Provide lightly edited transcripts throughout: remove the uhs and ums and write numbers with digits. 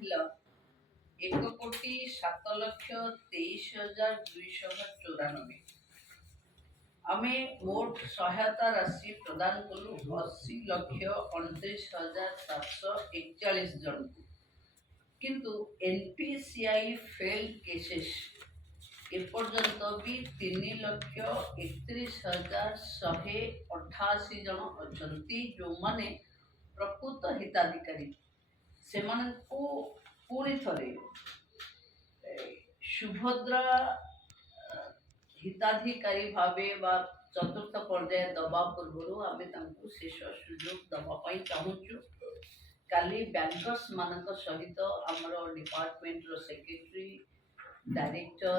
ହେଲା 1,07,23,294। आमे मोट सहायता राशि प्रदान कलु 80,29,741 जन को। किंतु एनपीसीआई फेल केसेस एपर्यंत भी 3,31,188 जन अछंती जो माने प्रकृत हिताधिकारी से पुणी थरे सुभद्रा हिताधिकारी भावे बा चतुर्थ पर्याय दबा पूर्व आम शेष सुजोग दवाई चाहूँ। काली बैंकर्स मानक सहित आमर डिपार्टमेंट रो सेक्रेटरी डायरेक्टर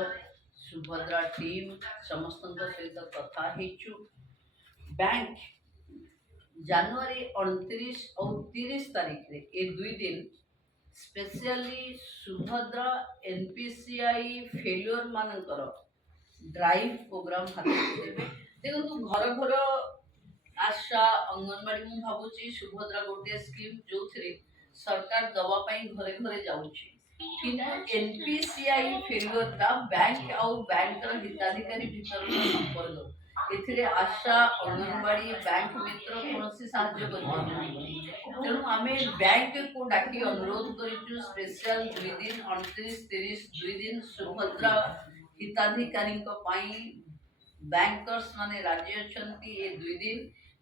सुभद्रा टीम समस्त सहित कथा हेचु। बैंक जनवरी 29 और 30 तारीख रे ए 2 दिन स्पेशली सुभद्रा एनपीसीआई फेल्योर मानकर ड्राइव प्रोग्राम हाथ देवे। देखो घर घर आशा अंगनवाड़ी मु भावुची सुभद्रा गोटे स्कीम जो सरकार दवा घरे घरे जाऊँगी किंतु एनपीसीआई फेल्योर का बैंक और बैंक हिताधिकारी भीतर संपर्क एथिरे आशा अंगनवाड़ी बैंक मित्र कौन साहाଯ୍य तेणु आम बैंक को डाकी अनुरोध करूँ स्पेशल 2 दिन 29 30 2 दिन सुभद्रा हिताधिकारी बैंकर्स माने राज्य अछंती ए 2 दिन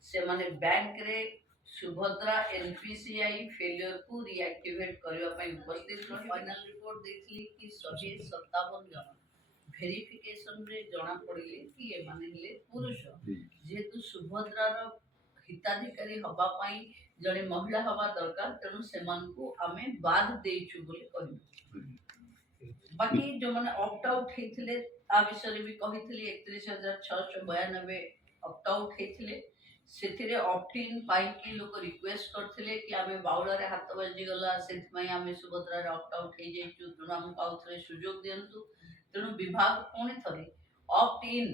से माने बैंक रे सुभद्रा एनपीसीआई फेलियर को रिएक्टिवेट करबा पई उपस्थित फाइनल रिपोर्ट देखली कि 157 जन वेरिफिकेशन रे जणा पड़िले कि ए माने ले पुरुष जेतु सुभद्रा रो हिताधिकारी हबा पई जणे महिला हबा दरकार तेनु सेमान को आमे बाद देइछु बोली कहू। बाकी जो माने ऑप्ट आउट हेथिले आ विषय भी कहिथिली 31,692 ऑप्ट आउट हेथिले सेथिरे ऑप्ट इन पाई कि लोक रिक्वेस्ट करथिले कि आमे बाउला रे हाथ बजी गला सेथ पई आमे सुभद्रा रे ऑप्ट आउट हे जेचु तेनु हम आउथरे सुजोग दियंतु। तेनु विभाग कोनी थरे ऑप्ट इन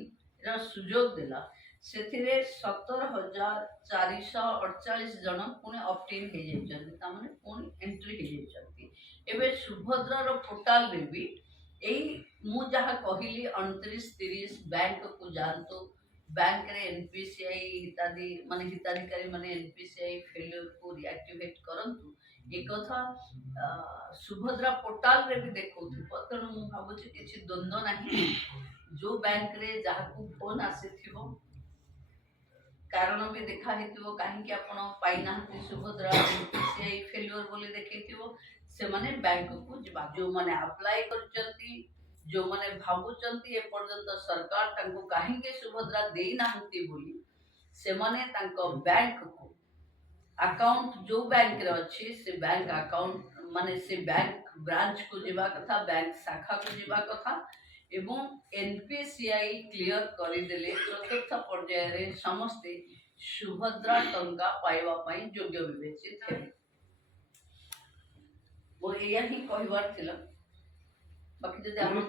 रा सुजोग देला सेथिरे 17,448 जन पुणे ऑप्ट इन हे जेचंती ता माने पुणी एंट्री हे जेचंती। एबे सुभद्रा रो पोर्टल रे भी एई मु जहा कहिली 29 30 बैंक को जानतो बैंक रे एनपीसीआई हिताधिकारी माने एनपीसीआई फेलियर को रिएक्टिवेट करंतु एक कथा सुभद्रा पोर्टल रे भी देखौथि तेणु मु भाबुछि किछि द्वंद्व नाही जो बैंक रे जहा को फोन आसीथिबो कारण भी देखा हेतिबो काहे कि आपण पाइना सुभद्रा एनपीसीआई फेलियर बोली देखैथिबो से माने बैंक को जिबा जो माने अप्लाई करचंती जो माने भाबुचंती ए पर्यंत सरकार तांको काहे के सुभद्रा देई नाहंती बोली से माने तांको बैंक को अकाउंट जो बैंक रे अछि से बैंक अकाउंट माने से बैंक ब्रांच को जिबा कथा बैंक शाखा को जिबा कथा एवं एनपीसीआई क्लियर करि देले चतुर्थ पर्याय रे समस्त सुभद्रा टंका पाइबा पई योग्य विवेचित हेबे। वो एया ही कहबार थिला बाकी जदि आपन